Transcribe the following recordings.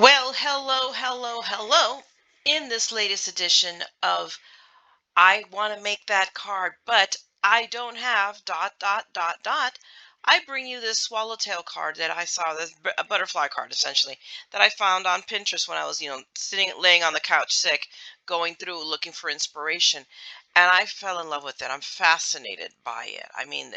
Well, hello, hello, hello. In this latest edition of I want to make that card, but I don't have dot, dot, dot, dot. I bring you this swallowtail card that I saw, this a butterfly card essentially, that I found on Pinterest when I was, laying on the couch sick, going through looking for inspiration. And I fell in love with it. I'm fascinated by it. I mean,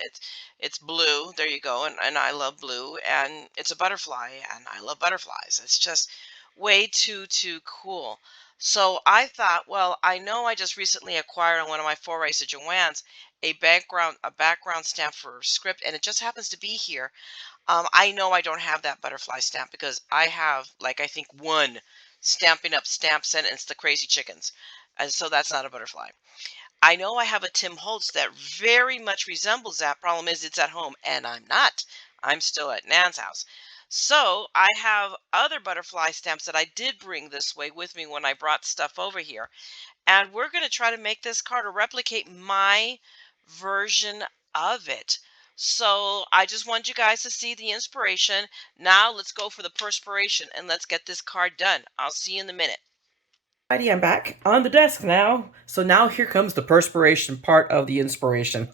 it's blue. There you go. And I love blue. And it's a butterfly, and I love butterflies. It's just way too cool. So I thought, well, I know I just recently acquired on one of my forays to Joanne's a background stamp for script, and it just happens to be here. I know I don't have that butterfly stamp because I have, like, I think one Stampin' Up stamp set, and it's the Crazy Chickens, and so that's not a butterfly. I know I have a Tim Holtz that very much resembles that. Problem is, it's at home, and I'm not. I'm still at Nan's house. So I have other butterfly stamps that I did bring this way with me when I brought stuff over here. And we're going to try to make this card or replicate my version of it. So I just want you guys to see the inspiration. Now let's go for the perspiration and let's get this card done. I'll see you in a minute. Alrighty, I'm back on the desk now. So now here comes the perspiration part of the inspiration.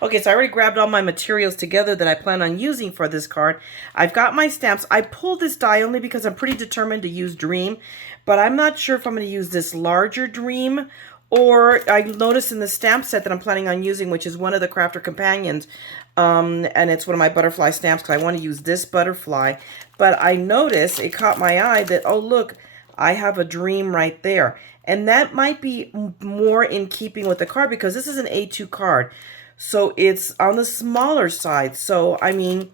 Okay, so I already grabbed all my materials together that I plan on using for this card. I've got my stamps. I pulled this die only because I'm pretty determined to use Dream, but I'm not sure if I'm going to use this larger Dream or I noticed in the stamp set that I'm planning on using, which is one of the Crafter Companions, and it's one of my butterfly stamps because I want to use this butterfly. But I noticed, it caught my eye that, oh look, I have a Dream right there. And that might be more in keeping with the card because this is an A2 card. So it's on the smaller side. So, I mean,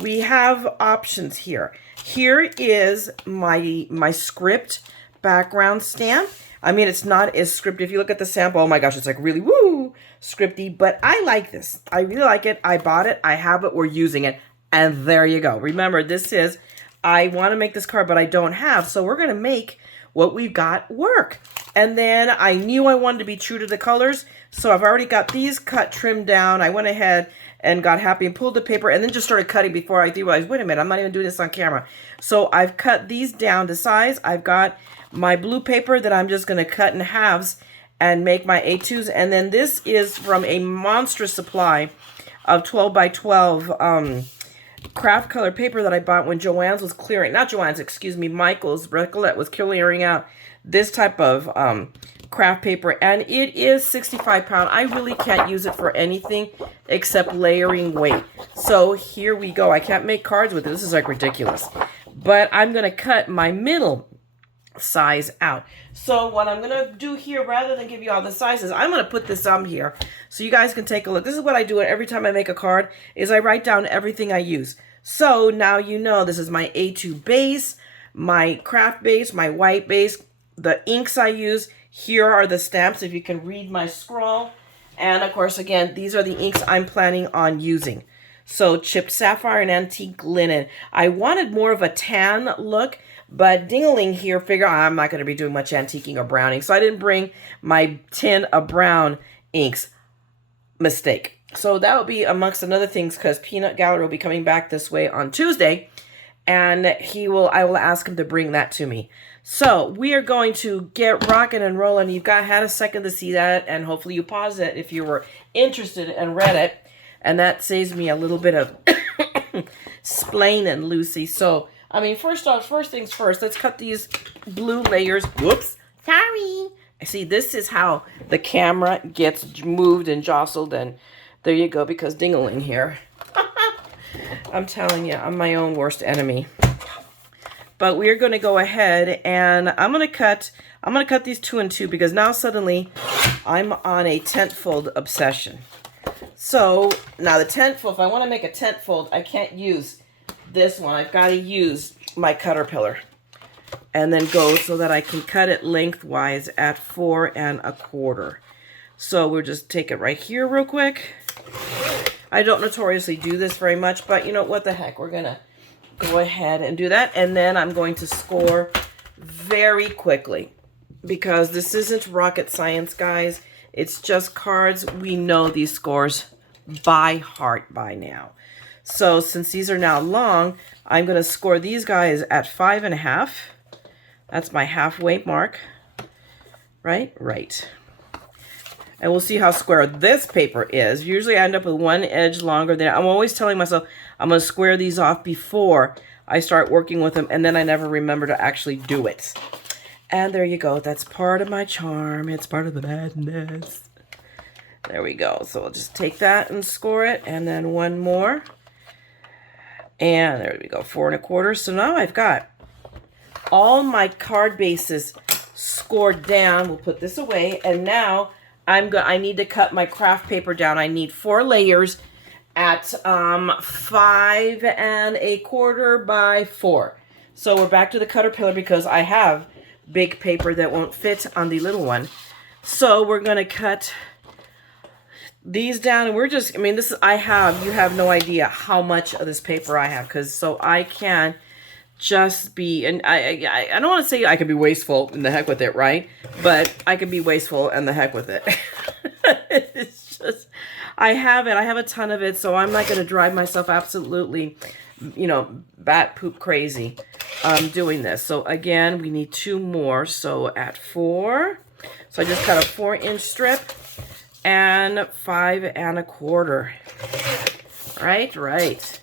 we have options here. Here is my script background stamp. I mean, it's not as scripty. If you look at the sample, oh my gosh, it's like really woo scripty. But I like this. I really like it. I bought it. I have it. We're using it. And there you go. Remember, this is, I want to make this card, but I don't have. So we're going to make what we've got work. And then I knew I wanted to be true to the colors. So I've already got these cut, trimmed down. I went ahead and got happy and pulled the paper and then just started cutting before I realized, wait a minute, I'm not even doing this on camera. So I've cut these down to size. I've got my blue paper that I'm just going to cut in halves and make my A2s. And then this is from a monstrous supply of 12 by 12 craft color paper that I bought when Joanne's was clearing, not Joanne's, excuse me, Michael's, Recolette was clearing out this type of craft paper, and it is 65 pound. I really can't use it for anything except layering weight. So here we go. I can't make cards with it. This is like ridiculous. But I'm going to cut my middle size out. So what I'm going to do here, rather than give you all the sizes, I'm going to put this on here so you guys can take a look. This is what I do every time I make a card, is I write down everything I use. So now you know this is my A2 base, my craft base, my white base, the inks I use. Here are the stamps, if you can read my scroll. And of course, again, these are the inks I'm planning on using. So chipped sapphire and antique linen. I wanted more of a tan look, but Dingaling here figured I'm not going to be doing much antiquing or browning, so I didn't bring my tin of brown inks. Mistake. So that will be amongst another things because Peanut Gallery will be coming back this way on Tuesday, and I will ask him to bring that to me. So we are going to get rocking and rolling. You've had a second to see that, and hopefully you paused it if you were interested and read it, and that saves me a little bit of splaining, Lucy. So I mean, first things first, let's cut these blue layers. Whoops. Sorry. See, this is how the camera gets moved and jostled, and there you go, because Dingaling here. I'm telling you, I'm my own worst enemy. But we're going to go ahead and I'm going to cut these 2 and 2 because now suddenly I'm on a tent fold obsession. So now the tent fold, if I want to make a tent fold, I can't use this one. I've got to use my Caterpillar and then go so that I can cut it lengthwise at 4 1/4. So we'll just take it right here real quick. I don't notoriously do this very much, but you know what the heck, we're gonna go ahead and do that. And then I'm going to score very quickly because this isn't rocket science, guys. It's just cards. We know these scores by heart by now. So since these are now long, I'm going to score these guys at 5.5. That's my halfway mark. Right? Right. And we'll see how square this paper is. Usually I end up with one edge longer than I'm always telling myself I'm going to square these off before I start working with them, and then I never remember to actually do it. And there you go. That's part of my charm. It's part of the madness. There we go. So we'll just take that and score it, and then one more. And there we go, 4.25. So now I've got all my card bases scored down. We'll put this away, and now I need to cut my craft paper down. I need 4 layers at 5.25 by 4. So we're back to the Caterpillar because I have big paper that won't fit on the little one. So we're gonna cut these down, and we're just, I mean, this is, you have no idea how much of this paper I have, because so I can just be, and I don't want to say I could be wasteful, and the heck with it, right? But I could be wasteful and the heck with it. It's just, I have a ton of it, so I'm not going to drive myself absolutely, bat poop crazy doing this. So again, we need 2 more, so at 4, so I just cut a 4-inch strip, and 5.25. Right.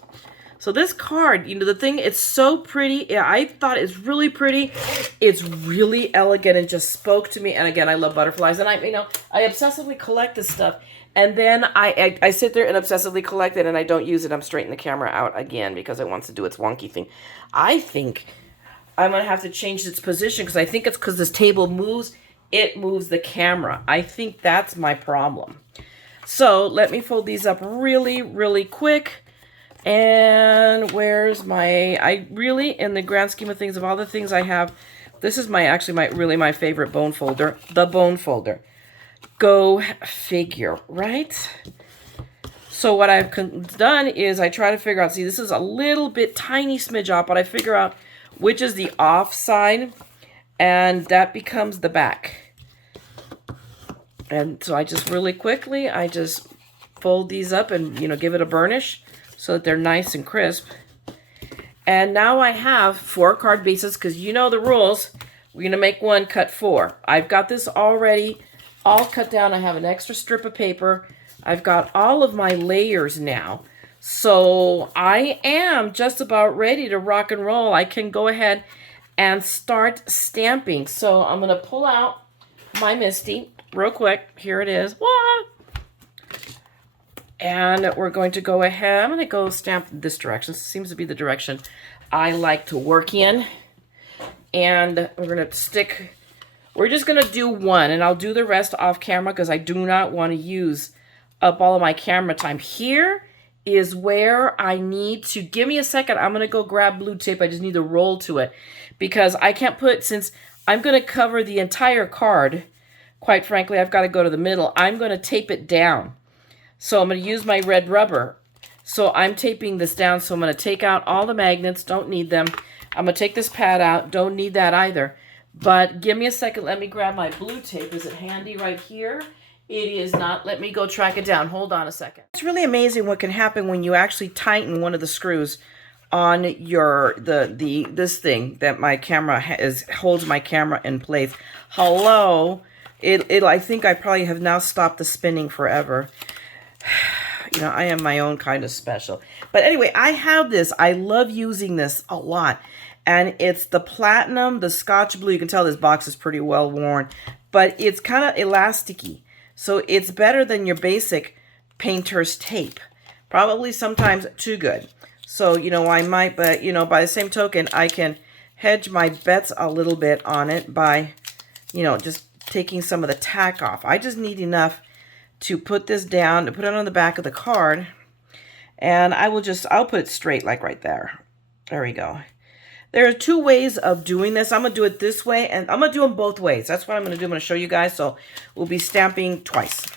So this card, the thing, it's so pretty. Yeah, I thought it's really pretty. It's really elegant and just spoke to me. And again, I love butterflies, and I obsessively collect this stuff. And then I sit there and obsessively collect it, and I don't use it. I'm straightening the camera out again because it wants to do its wonky thing. I think I'm gonna have to change its position because I think it's because this table moves. It moves the camera. I think that's my problem. So let me fold these up really, really quick. And where's I really, in the grand scheme of things, of all the things I have, this is really my favorite bone folder, the bone folder. Go figure, right? So what I've done is I try to figure out, see, this is a little bit tiny smidge off, but I figure out which is the off side, and that becomes the back. And so I just really quickly, I just fold these up and, give it a burnish so that they're nice and crisp. And now I have 4 card bases because you know the rules. We're going to make 1, cut 4. I've got this already all cut down. I have an extra strip of paper. I've got all of my layers now. So I am just about ready to rock and roll. I can go ahead and start stamping. So I'm going to pull out my Misty real quick. Here it is. Wah! And we're going to go ahead. I'm going to go stamp this direction. This seems to be the direction I like to work in. And we're going to we're just going to do 1, and I'll do the rest off camera because I do not want to use up all of my camera time. Here is where I need to, give me a second. I'm going to go grab blue tape. I just need to roll to it because I can't since I'm going to cover the entire card, quite frankly, I've got to go to the middle. I'm going to tape it down. So I'm going to use my red rubber. So I'm taping this down. So I'm going to take out all the magnets. Don't need them. I'm going to take this pad out. Don't need that either. But give me a second. Let me grab my blue tape. Is it handy right here? It is not. Let me go track it down. Hold on a second. It's really amazing what can happen when you actually tighten one of the screws on this thing that my camera holds my camera in place. Hello. I think I probably have now stopped the spinning forever. I am my own kind of special. But anyway, I have this. I love using this a lot. And it's the platinum, the Scotch blue. You can tell this box is pretty well worn. But it's kind of elasticy. So it's better than your basic painter's tape. Probably sometimes too good. So, I might, but, by the same token, I can hedge my bets a little bit on it by, just taking some of the tack off. I just need enough to put this down, to put it on the back of the card. And I'll put it straight like right there. There we go. There are 2 ways of doing this. I'm going to do it this way, and I'm going to do them both ways. That's what I'm going to do. I'm going to show you guys. So we'll be stamping twice.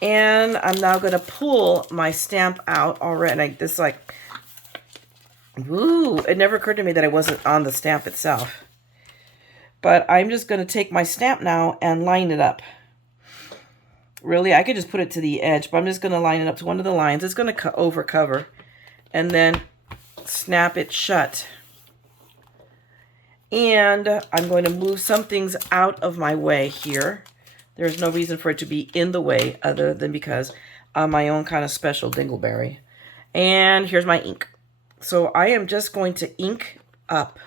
And I'm now going to pull my stamp out already. Ooh, it never occurred to me that it wasn't on the stamp itself. But I'm just going to take my stamp now and line it up. Really, I could just put it to the edge, but I'm just going to line it up to one of the lines. It's going to over cover and then snap it shut. And I'm going to move some things out of my way here. There's no reason for it to be in the way other than because I'm my own kind of special dingleberry. And here's my ink. So I am just going to ink up.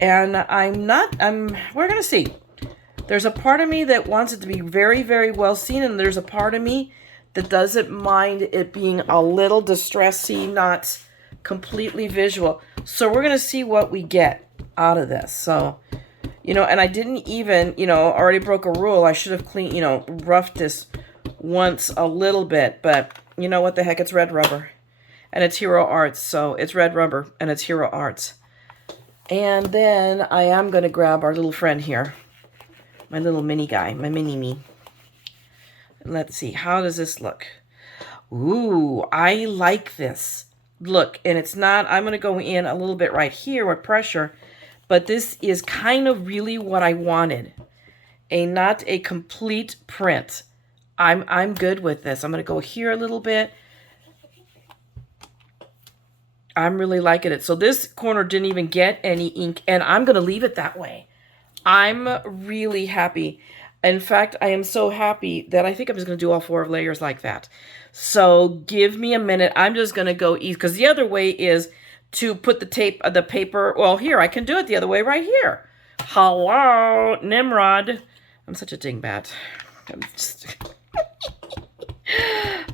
And we're going to see. There's a part of me that wants it to be very, very well seen, and there's a part of me that doesn't mind it being a little distressy, not completely visual. So we're going to see what we get out of this. So, and I didn't even, already broke a rule. I should have cleaned, roughed this once a little bit, but you know what the heck, it's red rubber. And it's Hero Arts, so it's red rubber, and it's Hero Arts. And then I am going to grab our little friend here. My little mini guy, my mini-me. Let's see, how does this look? Ooh, I like this. Look, and it's not, I'm going to go in a little bit right here with pressure, but this is kind of really what I wanted. Not a complete print. I'm good with this. I'm going to go here a little bit. I'm really liking it. So this corner didn't even get any ink, and I'm going to leave it that way. I'm really happy. In fact, I am so happy that I think I'm just going to do all 4 layers like that. So give me a minute. I'm just going to go easy, because the other way is to put the paper. Well, here, I can do it the other way right here. Hello, Nimrod. I'm such a dingbat. I'm just...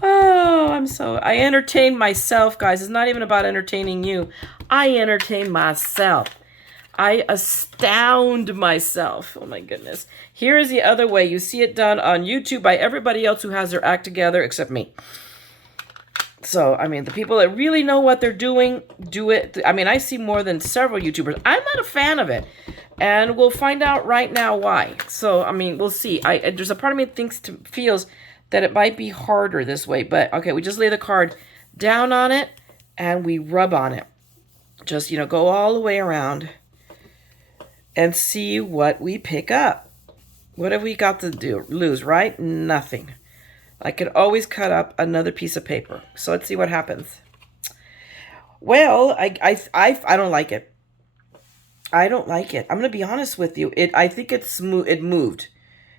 Oh, I entertain myself, guys. It's not even about entertaining you. I entertain myself. I astound myself. Oh my goodness. Here is the other way. You see it done on YouTube by everybody else who has their act together except me. So, I mean, the people that really know what they're doing, do it. I mean, I see more than several YouTubers. I'm not a fan of it. And we'll find out right now why. So, I mean, we'll see. There's a part of me that feels that it might be harder this way. But, okay, we just lay the card down on it and we rub on it. Just, go all the way around and see what we pick up. What have we got to lose, right? Nothing. I could always cut up another piece of paper. So let's see what happens. Well, I don't like it. I don't like it. I'm going to be honest with you. I think it moved.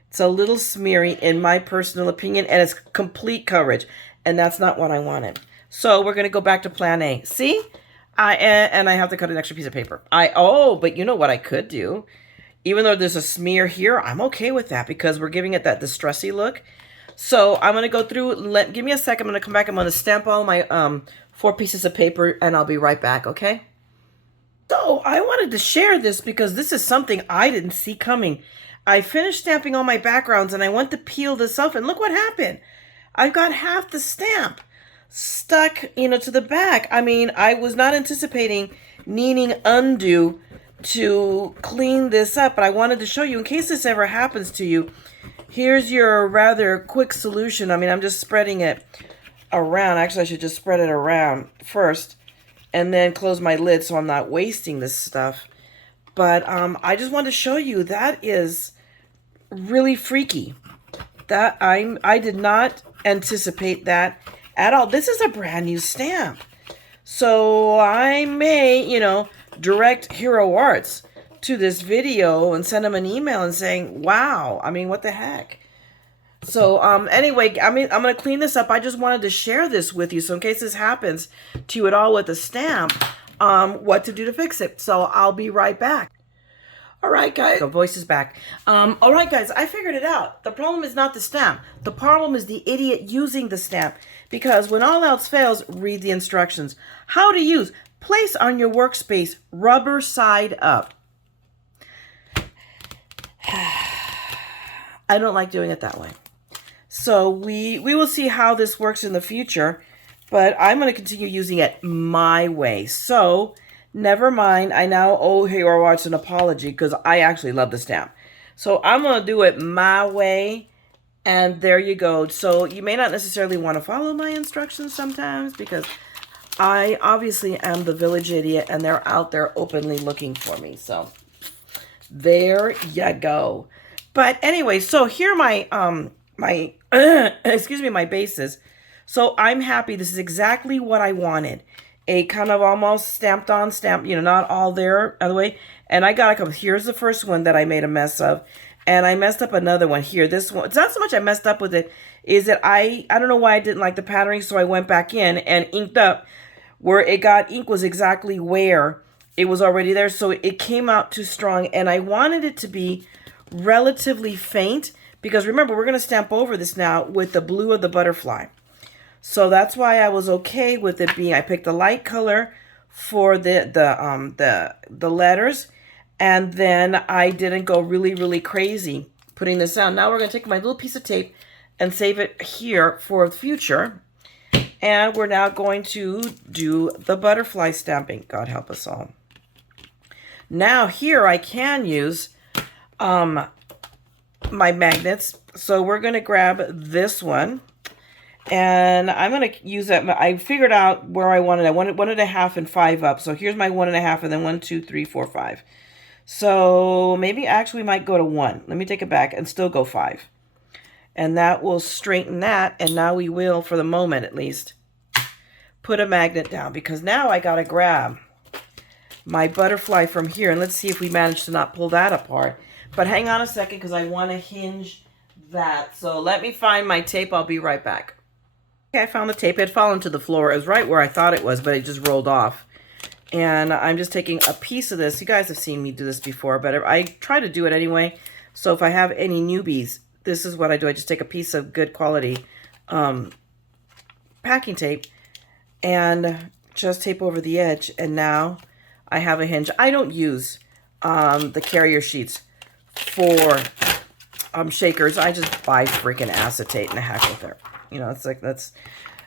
It's a little smeary in my personal opinion, and it's complete coverage, and that's not what I wanted. So we're going to go back to plan A. See? And I have to cut an extra piece of paper. But you know what I could do? Even though there's a smear here, I'm okay with that because we're giving it that distressy look. So I'm going to go through, give me a second. I'm going to come back. I'm going to stamp all my 4 pieces of paper and I'll be right back, okay? So I wanted to share this because this is something I didn't see coming. I finished stamping all my backgrounds and I went to peel this off and look what happened. I've got half the stamp stuck, to the back. I mean, I was not anticipating needing undo to clean this up, but I wanted to show you in case this ever happens to you. Here's your rather quick solution. I mean, I'm just spreading it around. Actually, I should just spread it around first and then close my lid so I'm not wasting this stuff. But I just wanted to show you that is really freaky. That I did not anticipate that at all. This is a brand new stamp. So I may, direct Hero Arts to this video and send them an email and saying, wow, I mean, what the heck? So anyway, I'm going to clean this up. I just wanted to share this with you. So in case this happens to you at all with the stamp, what to do to fix it. So I'll be right back. All right, guys. The voice is back. All right, guys, I figured it out. The problem is not the stamp. The problem is the idiot using the stamp. Because when all else fails, read the instructions. How to use. Place on your workspace, rubber side up. I don't like doing it that way. So we will see how this works in the future. But I'm going to continue using it my way. So never mind. I now owe Hero Arts an apology because I actually love the stamp. So I'm going to do it my way. And there you go. So you may not necessarily want to follow my instructions sometimes because I obviously am the village idiot and they're out there openly looking for me. So there you go. But anyway, so here are my my excuse me, my bases. So I'm happy. This is exactly what I wanted. A kind of almost stamped on stamp, not all there other way. And I got a couple. Here's the first one that I made a mess of. And I messed up another one here. This one, it's not so much I messed up with it, is that I don't know why I didn't like the patterning, so I went back in and inked up where it got ink was exactly where it was already there. So it came out too strong, and I wanted it to be relatively faint because remember, we're going to stamp over this now with the blue of the butterfly. So that's why I was okay with it being, I picked a light color for the letters, and then I didn't go really crazy putting this on. Now we're going to take my little piece of tape and save it here for the future. And we're now going to do the butterfly stamping. God help us all. Now here I can use my magnets. So we're going to grab this one. And I'm going to use that. I figured out where I wanted. I wanted 1.5 and 5 up. So here's my 1.5 and then 1, 2, 3, 4, 5. So maybe actually we might go to 1. Let me take it back and still go 5. And that will straighten that. And now we will, for the moment at least, put a magnet down. Because now I got to grab my butterfly from here. And let's see if we manage to not pull that apart. But hang on a second because I want to hinge that. So let me find my tape. I'll be right back. Okay, I found the tape. It had fallen to the floor. It was right where I thought it was, but it just rolled off. And I'm just taking a piece of this. You guys have seen me do this before, but I try to do it anyway. So if I have any newbies, this is what I do. I just take a piece of good quality packing tape and just tape over the edge. And now I have a hinge. I don't use the carrier sheets for shakers. I just buy freaking acetate and the heck with it. It's like that's,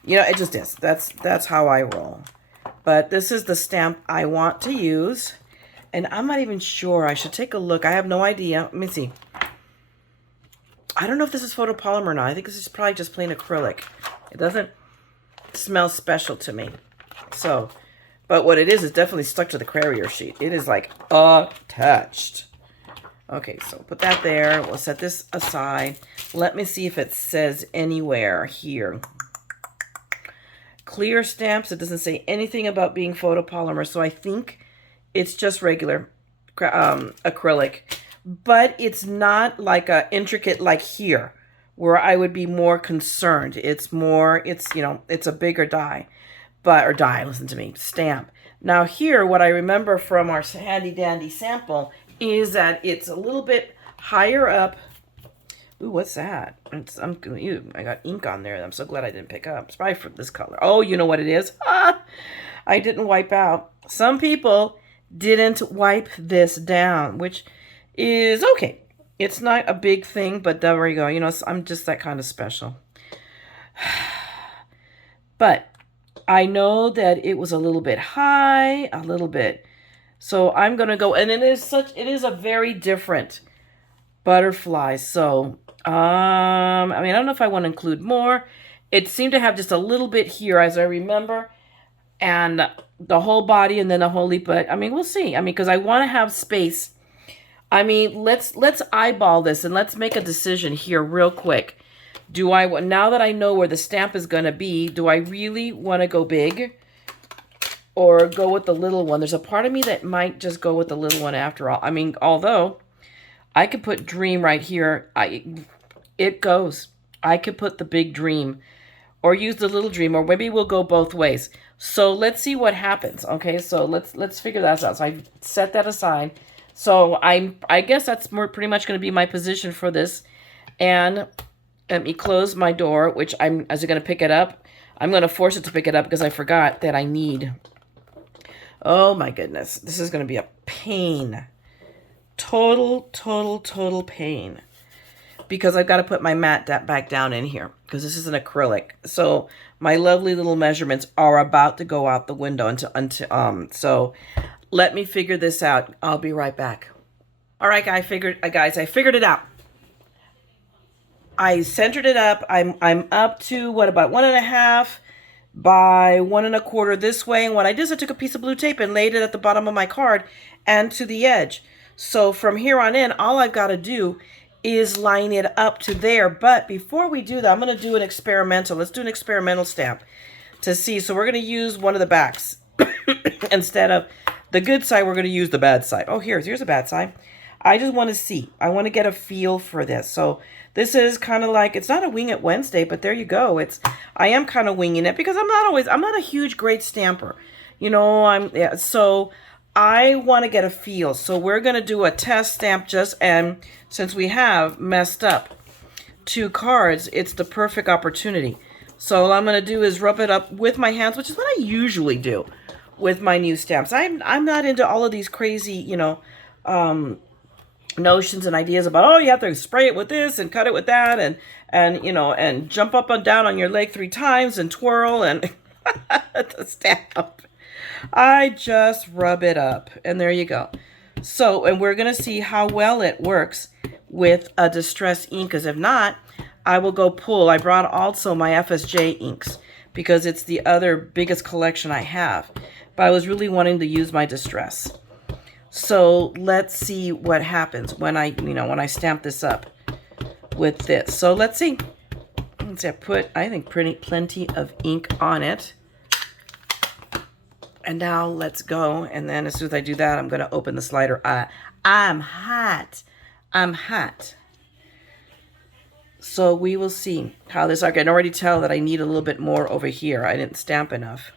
it just is. That's how I roll. But this is the stamp I want to use. And I'm not even sure. I should take a look. I have no idea. Let me see. I don't know if this is photopolymer or not. I think this is probably just plain acrylic. It doesn't smell special to me. So, but what it is definitely stuck to the carrier sheet. It is like attached. Okay, so put that there. We'll set this aside. Let me see if it says anywhere here. Clear stamps. It doesn't say anything about being photopolymer. So I think it's just regular acrylic. But it's not like a intricate like here, where I would be more concerned. It's more, it's a bigger die. Listen to me, stamp. Now here, what I remember from our handy dandy sample is that it's a little bit higher up. Ooh, what's that? I got ink on there. I'm so glad I didn't pick up. It's probably from this color. Oh, you know what it is? I didn't wipe out. Some people didn't wipe this down, which is okay. It's not a big thing, but there we go. I'm just that kind of special. But I know that it was a little bit high, a little bit. So I'm going to go, and it is a very different butterfly. So, I don't know if I want to include more. It seemed to have just a little bit here, as I remember, and the whole body, and then a whole leaf. But we'll see. Because I want to have space. Let's eyeball this and let's make a decision here real quick. Now that I know where the stamp is going to be, do I really want to go big? Or go with the little one? There's a part of me that might just go with the little one after all. Although I could put dream right here. It goes. I could put the big dream or use the little dream, or maybe we'll go both ways. So let's see what happens. Okay, so let's figure that out. So I set that aside. So I guess that's pretty much going to be my position for this. And let me close my door, which as you're going to pick it up, I'm going to force it to pick it up because I forgot that I need. Oh my goodness. This is going to be a pain. Total pain. Because I've got to put my mat back down in here. Because this is an acrylic. So my lovely little measurements are about to go out the window. So let me figure this out. I'll be right back. All right, guys, I figured it out. I centered it up. I'm up to, about 1.5 by 1.25 this way. And what I did is I took a piece of blue tape and laid it at the bottom of my card and to the edge. So from here on in, all I've got to do is line it up to there. But before we do that, I'm going to do an experimental. Let's do an experimental stamp to see. So we're going to use one of the backs. Instead of the good side, we're going to use the bad side. Oh, here's a bad side. I just want to see. I want to get a feel for this. So this is kind of like, it's not a Wing It Wednesday, but there you go. I am kind of winging it because I'm not a huge great stamper. You know, so I want to get a feel. So we're going to do a test stamp and since we have messed up 2 cards, it's the perfect opportunity. So all I'm going to do is rub it up with my hands, which is what I usually do with my new stamps. I'm not into all of these crazy, you know, notions and ideas about, oh, you have to spray it with this and cut it with that and you know, and jump up and down on your leg 3 times and twirl and the stamp. I just rub it up and there you go. So, and we're going to see how well it works with a distressed ink, because if not, I will go pull. I brought also my FSJ inks because it's the other biggest collection I have, but I was really wanting to use my distress. So let's see what happens when I stamp this up with this. So let's see. Let's see, I think plenty of ink on it. And now let's go. And then as soon as I do that, I'm going to open the slider. I'm hot. I'm hot. So we will see how this, I can already tell that I need a little bit more over here. I didn't stamp enough.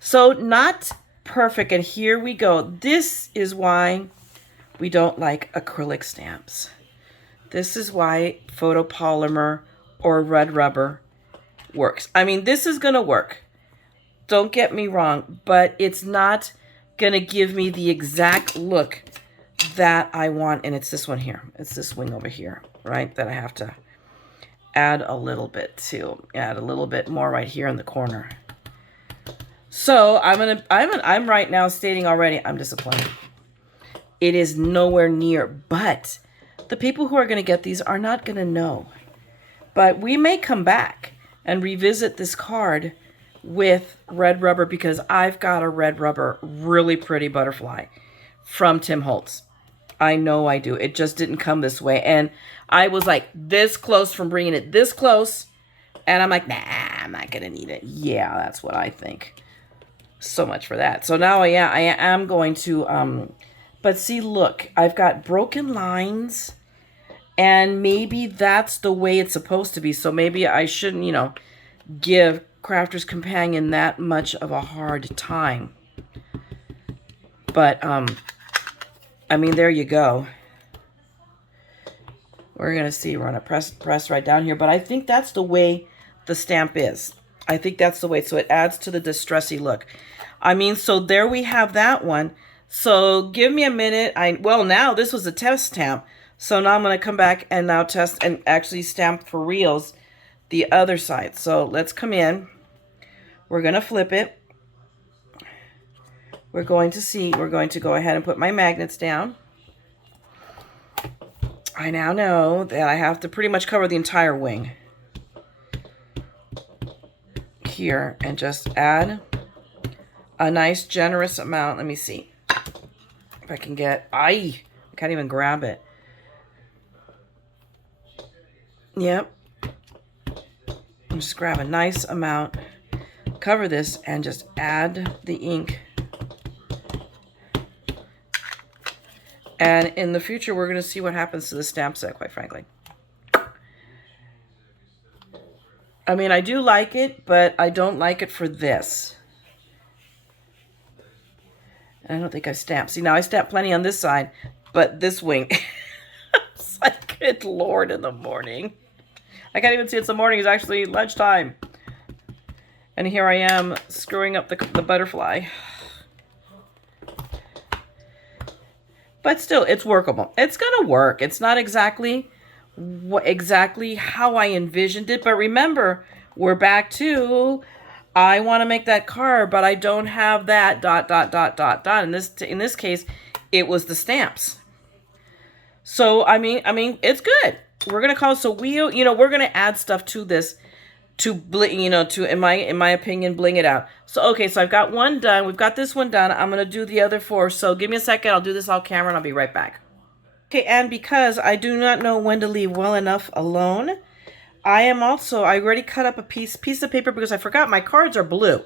So not perfect. And here we go. This is why we don't like acrylic stamps. This is why photopolymer or red rubber works. I mean, this is going to work. Don't get me wrong, but it's not going to give me the exact look that I want. And it's this one here. It's this wing over here, right? That I have to add a little bit to. Add a little bit more right here in the corner. So I'm right now stating already, I'm disappointed. It is nowhere near, but the people who are going to get these are not going to know. But we may come back and revisit this card with red rubber because I've got a red rubber really pretty butterfly from Tim Holtz. I know I do. It just didn't come this way. And I was like this close from bringing it this close. And I'm like, nah, I'm not going to need it. Yeah, that's what I think. So much for that. So now I am going to, but see, look, I've got broken lines and maybe that's the way it's supposed to be. So maybe I shouldn't, you know, give Crafter's Companion that much of a hard time. But, I mean, there you go. We're going to see. We're going to press right down here. But I think that's the way the stamp is. I think that's the way. So it adds to the distressy look. I mean, so there we have that one. So give me a minute. Well, now this was a test stamp. So now I'm going to come back and now test and actually stamp for reals the other side. So let's come in. We're going to flip it. We're going to go ahead and put my magnets down. I now know that I have to pretty much cover the entire wing here and just add a nice generous amount. Let me see if I can get, I can't even grab it. Yep. Just grab a nice amount, cover this, and just add the ink. And in the future, we're going to see what happens to the stamp set, quite frankly. I mean, I do like it, but I don't like it for this. And I don't think I stamped. See, now I stamped plenty on this side, but this wing, it's like, good Lord, in the morning. I can't even see it's the morning. It's actually lunchtime. And here I am screwing up the butterfly. But still, it's workable. It's going to work. It's not exactly how I envisioned it. But remember, we're back to, I want to make that card, but I don't have that ... In this case, it was the stamps. So, I mean, it's good. We're going to call, so we're going to add stuff to this to bling, in my opinion, bling it out. So, okay, so I've got one done. We've got this one done. I'm going to do the other 4. So give me a second. I'll do this off camera and I'll be right back. Okay, and because I do not know when to leave well enough alone, I already cut up a piece of paper because I forgot my cards are blue.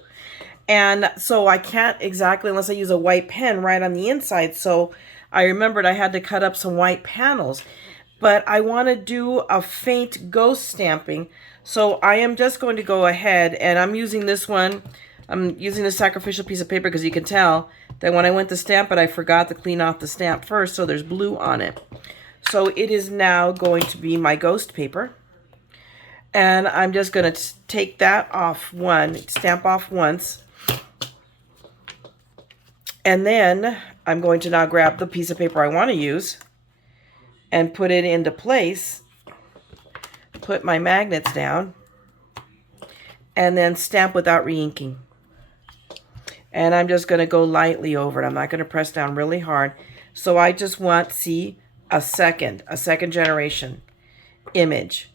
And so I can't exactly, unless I use a white pen right on the inside. So I remembered I had to cut up some white panels. But I want to do a faint ghost stamping. So I am just going to go ahead, and I'm using this one. I'm using the sacrificial piece of paper because you can tell that when I went to stamp it, I forgot to clean off the stamp first. So there's blue on it. So it is now going to be my ghost paper. And I'm just going to take that off stamp off once. And then I'm going to now grab the piece of paper I want to use and put it into place. Put my magnets down. And then stamp without re-inking. And I'm just going to go lightly over it. I'm not going to press down really hard. So I just want, see, a second generation image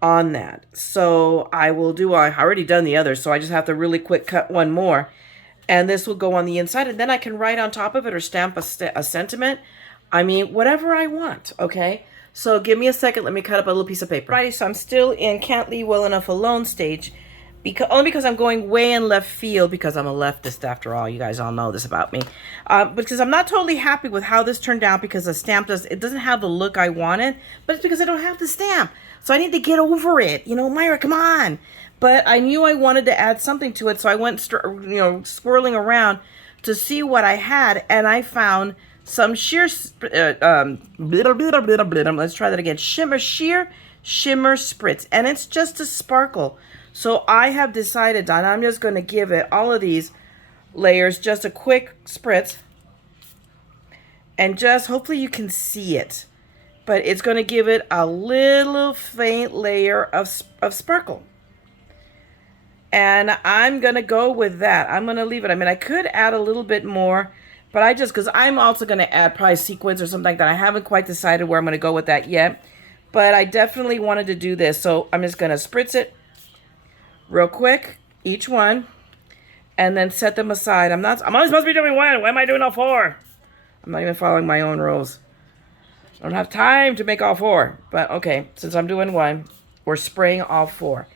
on that. So I've already done the other, so I just have to really quick cut one more. And this will go on the inside, and then I can write on top of it or stamp a sentiment. I mean, whatever I want, okay? So give me a second. Let me cut up a little piece of paper. Righty, so I'm still in can't leave well enough alone stage. Only because I'm going way in left field, because I'm a leftist after all. You guys all know this about me. Because I'm not totally happy with how this turned out, because the stamp doesn't have the look I wanted, but it's because I don't have the stamp. So I need to get over it. You know, Mayra, come on. But I knew I wanted to add something to it, so I went, swirling around to see what I had, and I found some sheer, let's try that again, sheer shimmer spritz, and it's just a sparkle. So I have decided that I'm just going to give it, all of these layers, just a quick spritz, and just, hopefully you can see it, but it's going to give it a little faint layer of sparkle. And I'm going to go with that. I'm going to leave it. I mean, I could add a little bit more, but because I'm also going to add probably sequins or something like that. I haven't quite decided where I'm going to go with that yet, but I definitely wanted to do this. So I'm just going to spritz it real quick, each one, and then set them aside. I'm only supposed to be doing one. Why am I doing all four? I'm not even following my own rules. I don't have time to make all four, but okay, since I'm doing one, we're spraying all four.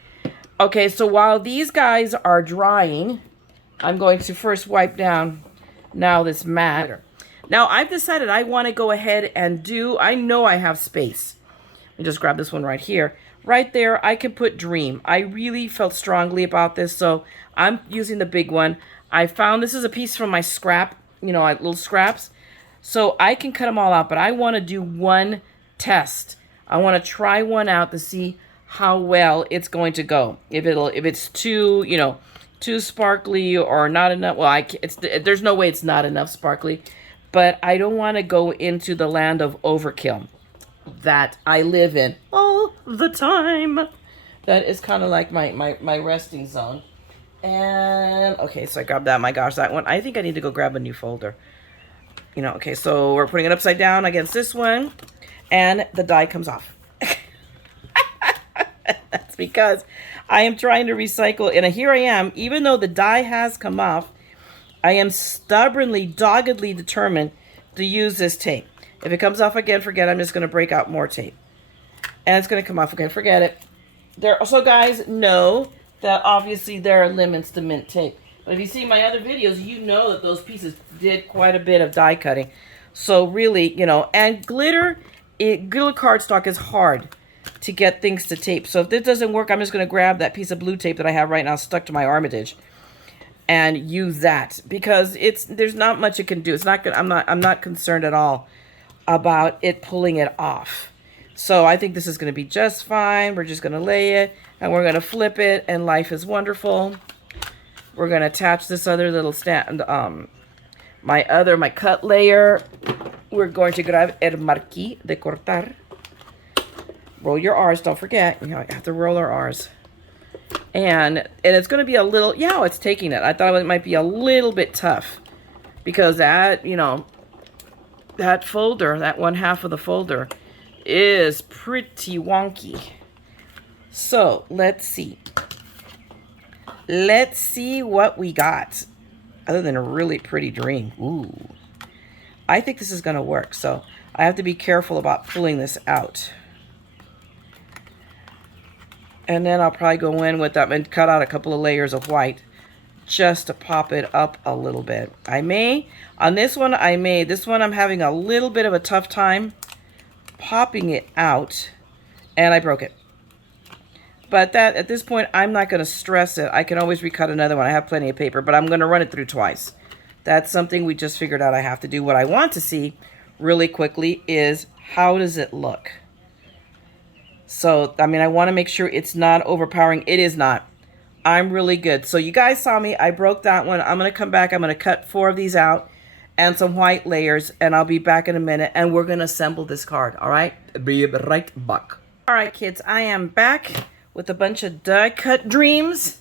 Okay, so while these guys are drying, I'm going to first wipe down now this mat. Now I've decided I want to go ahead and I know I have space. Let me just grab this one right here. Right there, I can put Dream. I really felt strongly about this, so I'm using the big one. I found this is a piece from my scrap, little scraps. So I can cut them all out, but I want to do one test. I want to try one out to see how well it's going to go. If it's too, too sparkly or not enough. Well, there's no way it's not enough sparkly, but I don't want to go into the land of overkill that I live in all the time. That is kind of like my resting zone. And okay, so I grabbed that. My gosh, that one. I think I need to go grab a new folder. Okay, so we're putting it upside down against this one, and the die comes off. That's because I am trying to recycle, and here I am, even though the die has come off, I am stubbornly, doggedly determined to use this tape. If it comes off again, forget it. I'm just going to break out more tape. And it's going to come off again. Forget it. So guys, know that obviously there are limits to mint tape. But if you see my other videos, you know that those pieces did quite a bit of die cutting. So really, and glitter cardstock is hard to get things to tape. So if this doesn't work, I'm just going to grab that piece of blue tape that I have right now stuck to my Armitage and use that, because there's not much it can do. It's not good. I'm not concerned at all about it pulling it off. So I think this is going to be just fine. We're just going to lay it, and we're going to flip it, and life is wonderful. We're going to attach this other little stand, my cut layer. We're going to grab el marquis de cortar. Roll your R's, don't forget. You have to roll our R's. And it's going to be a little, it's taking it. I thought it might be a little bit tough, because that, that folder, that one half of the folder is pretty wonky. So let's see. Let's see what we got. Other than a really pretty Dream. Ooh. I think this is going to work. So I have to be careful about pulling this out. And then I'll probably go in with that and cut out a couple of layers of white just to pop it up a little bit. On this one I'm having a little bit of a tough time popping it out, and I broke it. But at this point, I'm not going to stress it. I can always recut another one. I have plenty of paper, but I'm going to run it through twice. That's something we just figured out I have to do. What I want to see really quickly is how does it look? So, I mean, I want to make sure it's not overpowering. It is not. I'm really good. So you guys saw me. I broke that one. I'm going to come back. I'm going to cut 4 of these out and some white layers, and I'll be back in a minute, and we're going to assemble this card. All right? Be right back. All right, kids. I am back with a bunch of die cut dreams.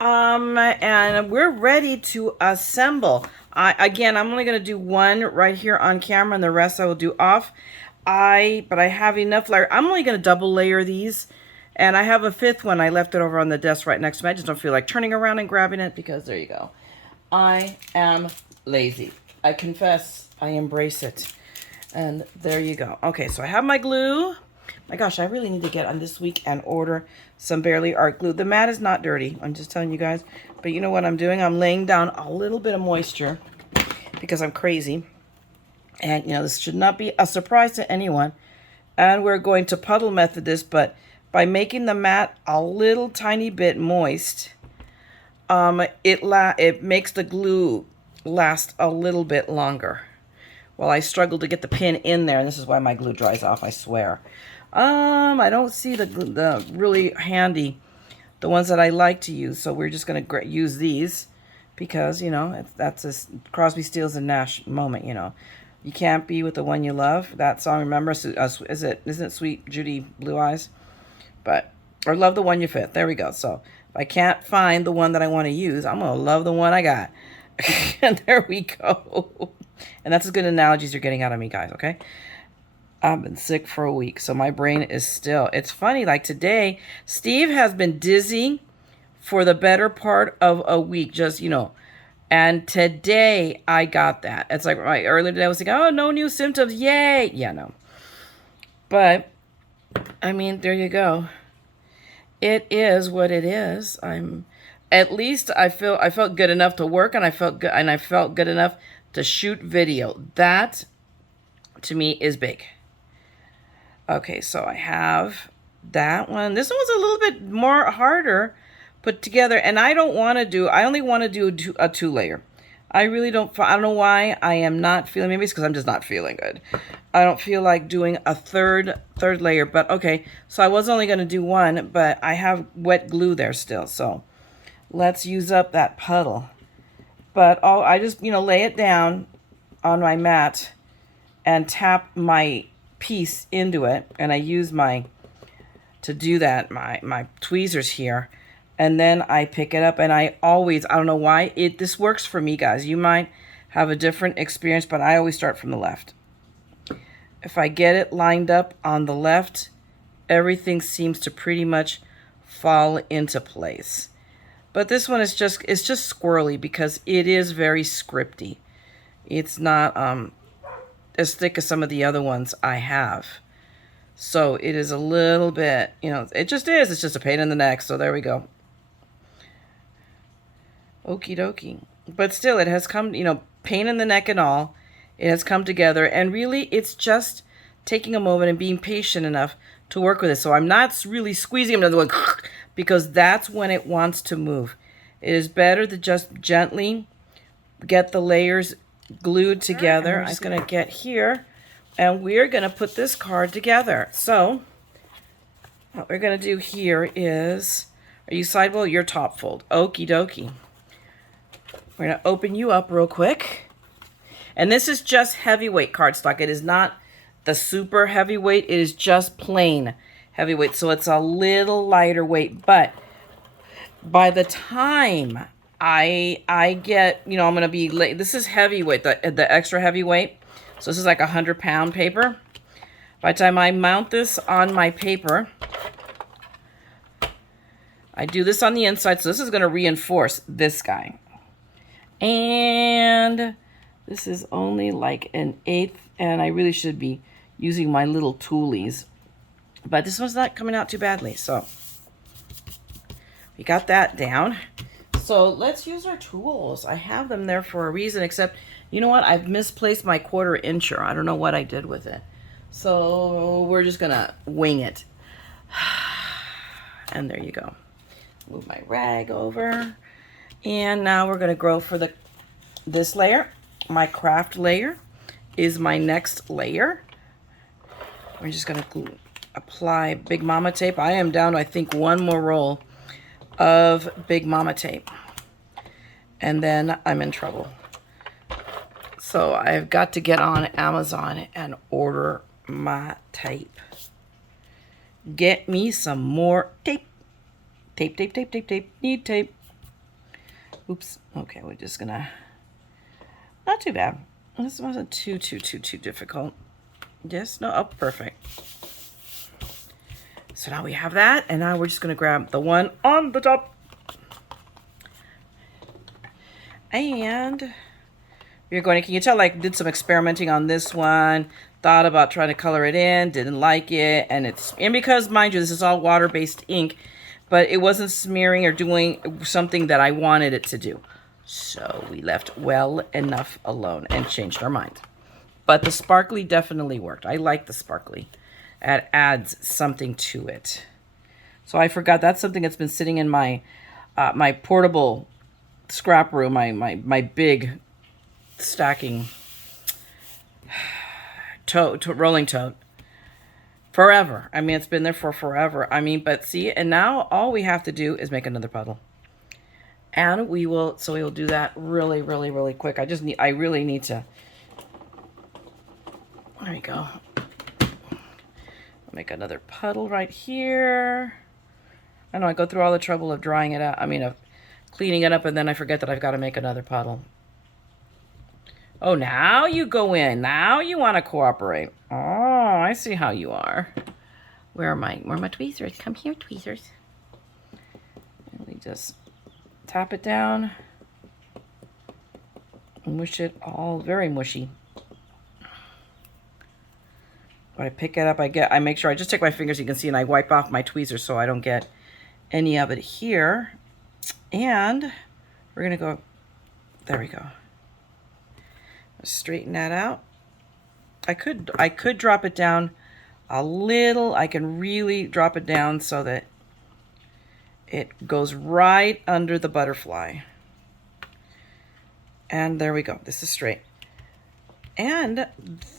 And we're ready to assemble. Again, I'm only going to do one right here on camera, and the rest I will do off. But I have enough layer. I'm only going to double layer these, and I have a 5th one. I left it over on the desk right next to me. I just don't feel like turning around and grabbing it because there you go. I am lazy. I confess. I embrace it. And there you go. Okay, so I have my glue. My gosh, I really need to get on this week and order some Barely Art glue. The mat is not dirty. I'm just telling you guys. But you know what I'm doing? I'm laying down a little bit of moisture because I'm crazy. And, you know, this should not be a surprise to anyone. And we're going to puddle method this, but by making the mat a little tiny bit moist, it makes the glue last a little bit longer. While I struggle to get the pin in there, and this is why my glue dries off, I swear. I don't see the really handy, the ones that I like to use, so we're just going to use these because, you know, that's a Crosby, Stills, and Nash moment, you know. You can't be with the one you love. That song, remember? Isn't it Sweet Judy Blue Eyes? Or Love the One You Fit. There we go. So if I can't find the one that I want to use, I'm going to love the one I got. And there we go. And that's as good analogies you're getting out of me, guys, okay? I've been sick for a week, so my brain is still. It's funny, like today, Steve has been dizzy for the better part of a week, just, you know. And today I got that. It's like earlier today I was like, oh, no new symptoms. Yay. Yeah, no. But, I mean, there you go. It is what it is. At least I felt good enough to work, and I felt good enough to shoot video. That, to me, is big. Okay, so I have that one. This one was a little bit more harder put together, and I only want to do a 2-layer. I don't know why I am not feeling, maybe it's because I'm just not feeling good. I don't feel like doing a third layer, but okay. So I was only going to do one, but I have wet glue there still, so let's use up that puddle. But I just, you know, lay it down on my mat and tap my piece into it, and I use my tweezers here, and then I pick it up, and I don't know why this works for me, guys. You might have a different experience, but I always start from the left. If I get it lined up on the left, everything seems to pretty much fall into place. But this one is just squirrely because it is very scripty. It's not as thick as some of the other ones I have. So it is a little bit, you know, it just is. It's just a pain in the neck. So there we go. Okie dokie. But still, it has come, you know, pain in the neck and all. It has come together. And really, it's just taking a moment and being patient enough to work with it. So I'm not really squeezing them going because that's when it wants to move. It is better to just gently get the layers glued together. I'm just going to get here, and we're going to put this card together. So what we're going to do here is, are you side fold? You're top fold. Okie dokie. We're going to open you up real quick. And this is just heavyweight cardstock. It is not the super heavyweight. It is just plain heavyweight. So it's a little lighter weight. But by the time I get, you know, I'm going to be late. This is heavyweight, the extra heavyweight. So this is like 100-pound paper. By the time I mount this on my paper, I do this on the inside. So this is going to reinforce this guy. And This is only like an eighth, and I really should be using my little toolies. But this one's not coming out too badly, so we got that down. So let's use our tools. I have them there for a reason, except, you know what? I've misplaced my 1/4 incher. I don't know what I did with it. So we're just gonna wing it. And there you go. Move my rag over. And now we're gonna go for this layer. My craft layer is my next layer. We're just gonna apply Big Mama tape. I am down, I think, one more roll of Big Mama tape, and then I'm in trouble. So I've got to get on Amazon and order my tape. Get me some more tape. Tape, tape, tape, tape, tape. Need tape. Oops. Okay, we're just gonna, not too bad. This wasn't too difficult. Yes, no, oh, perfect. So now we have that, and now we're just gonna grab the one on the top. And we're going to, can you tell, like, did some experimenting on this one, thought about trying to color it in, didn't like it, and because, mind you, this is all water-based ink, but it wasn't smearing or doing something that I wanted it to do. So we left well enough alone and changed our mind. But the sparkly definitely worked. I like the sparkly. It adds something to it. So I forgot, that's something that's been sitting in my my portable scrap room, my big stacking rolling tote forever. I mean, it's been there for forever. I mean, but see, and now all we have to do is make another puddle. And we will do that really, really, really quick. I really need to, there we go. Make another puddle right here. I know I go through all the trouble of drying it out. I mean, of cleaning it up, and then I forget that I've got to make another puddle. Oh, now you go in. Now you want to cooperate. Oh, I see how you are. Where are my tweezers? Come here, tweezers. And we just tap it down. Mush it all very mushy. When I pick it up, I make sure I just take my fingers, you can see, and I wipe off my tweezers so I don't get any of it here. And we're gonna go, there we go. Straighten that out. I could drop it down a little. I can really drop it down so that it goes right under the butterfly. And there we go. This is straight. And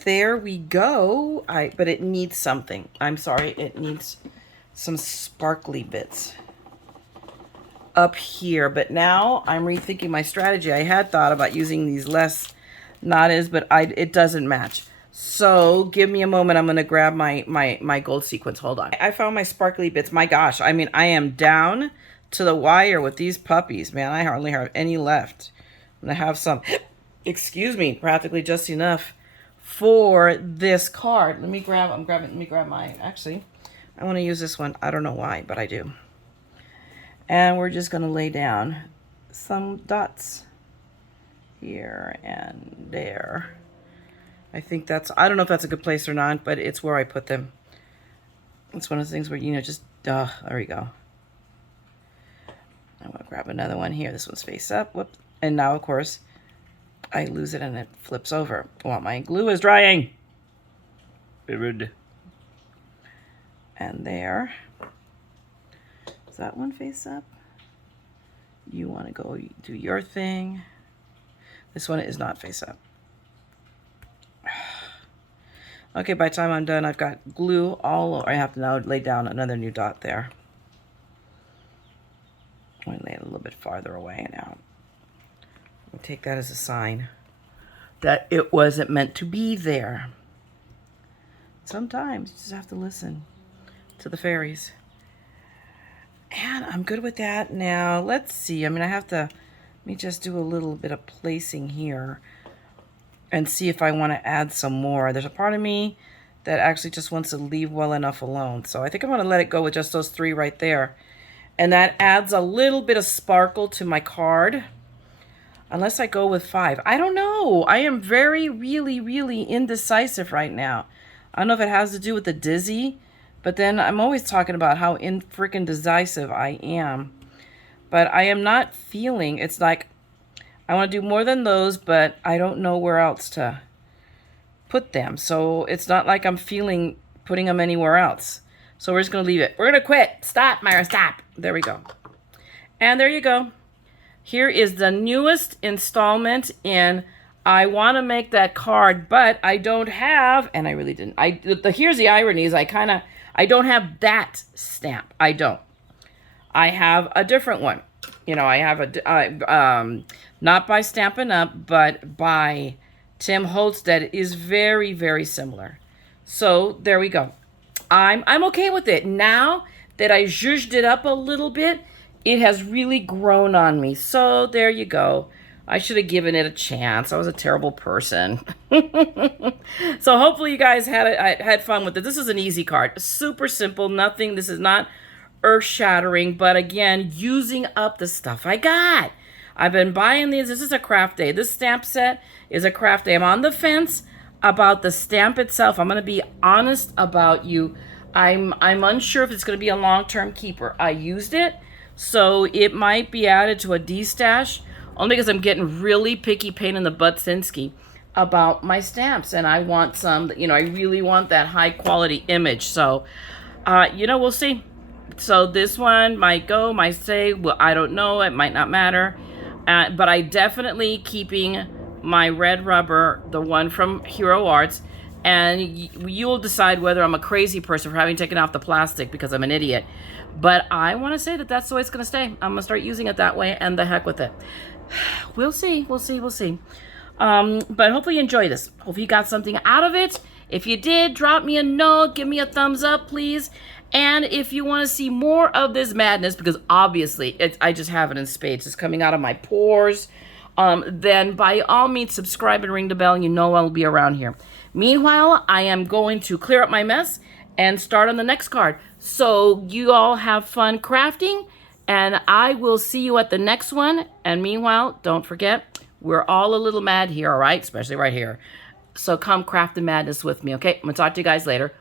there we go. But it needs something. I'm sorry, it needs some sparkly bits up here. But now I'm rethinking my strategy. I had thought about using these less knotted, but it doesn't match. So give me a moment. I'm going to grab my gold sequins. Hold on. I found my sparkly bits. My gosh, I mean, I am down to the wire with these puppies, man. I hardly have any left. I'm going to have some, excuse me, practically just enough for this card. Let me grab mine. Actually, I want to use this one. I don't know why, but I do. And we're just going to lay down some dots here and there. I think that's, I don't know if that's a good place or not, but it's where I put them. It's one of the things where, you know, just, there we go. I'm going to grab another one here. This one's face up. Whoops. And now, of course, I lose it and it flips over. Well, my glue is drying. And there. Is that one face up? You want to go do your thing. This one is not face up. Okay, by the time I'm done, I've got glue all over. I have to now lay down another new dot there. I'm going to lay it a little bit farther away now. We'll take that as a sign that it wasn't meant to be there. Sometimes you just have to listen to the fairies. And I'm good with that. Now, let's see. I mean, let me just do a little bit of placing here and see if I want to add some more. There's a part of me that actually just wants to leave well enough alone. So I think I'm going to let it go with just those three right there. And that adds a little bit of sparkle to my card. unless I go with 5. I don't know. I am very, really, really indecisive right now. I don't know if it has to do with the dizzy, but then I'm always talking about how in freaking decisive I am. But I am not feeling, it's like I want to do more than those, but I don't know where else to put them. So it's not like I'm feeling putting them anywhere else. So we're just going to leave it. We're going to quit. Stop, Mayra, stop. There we go. And there you go. Here is the newest installment in I want to make that card, but I don't have, and I really didn't. Here's the irony is I don't have that stamp. I don't. I have a different one. You know, I have not by Stampin' Up, but by Tim Holtz that is very, very similar. So there we go. I'm okay with it. Now that I zhuzhed it up a little bit, it has really grown on me. So there you go. I should have given it a chance. I was a terrible person. So hopefully you guys had fun with it. This is an easy card. Super simple. Nothing. This is not earth-shattering. But again, using up the stuff I got. I've been buying these. This is a craft day. This stamp set is a craft day. I'm on the fence about the stamp itself. I'm going to be honest about you. I'm unsure if it's going to be a long-term keeper. I used it, so it might be added to a D-stash, only because I'm getting really picky pain in the butt Sinsky about my stamps, and I want some, you know, I really want that high-quality image. So, you know, we'll see. So this one might go, might stay. Well, I don't know. It might not matter. But I definitely keeping my red rubber, the one from Hero Arts, and you'll decide whether I'm a crazy person for having taken off the plastic because I'm an idiot. But I want to say that that's the way it's going to stay. I'm going to start using it that way, and the heck with it. We'll see. We'll see. We'll see. But hopefully you enjoy this. Hopefully you got something out of it. If you did, drop me a note. Give me a thumbs up, please. And if you want to see more of this madness, because obviously I just have it in spades. It's coming out of my pores. Then by all means, subscribe and ring the bell. You know I'll be around here. Meanwhile, I am going to clear up my mess and start on the next card. So you all have fun crafting, and I will see you at the next one. And meanwhile, don't forget, we're all a little mad here, all right? Especially right here. So come craft the madness with me, okay? I'm going to talk to you guys later.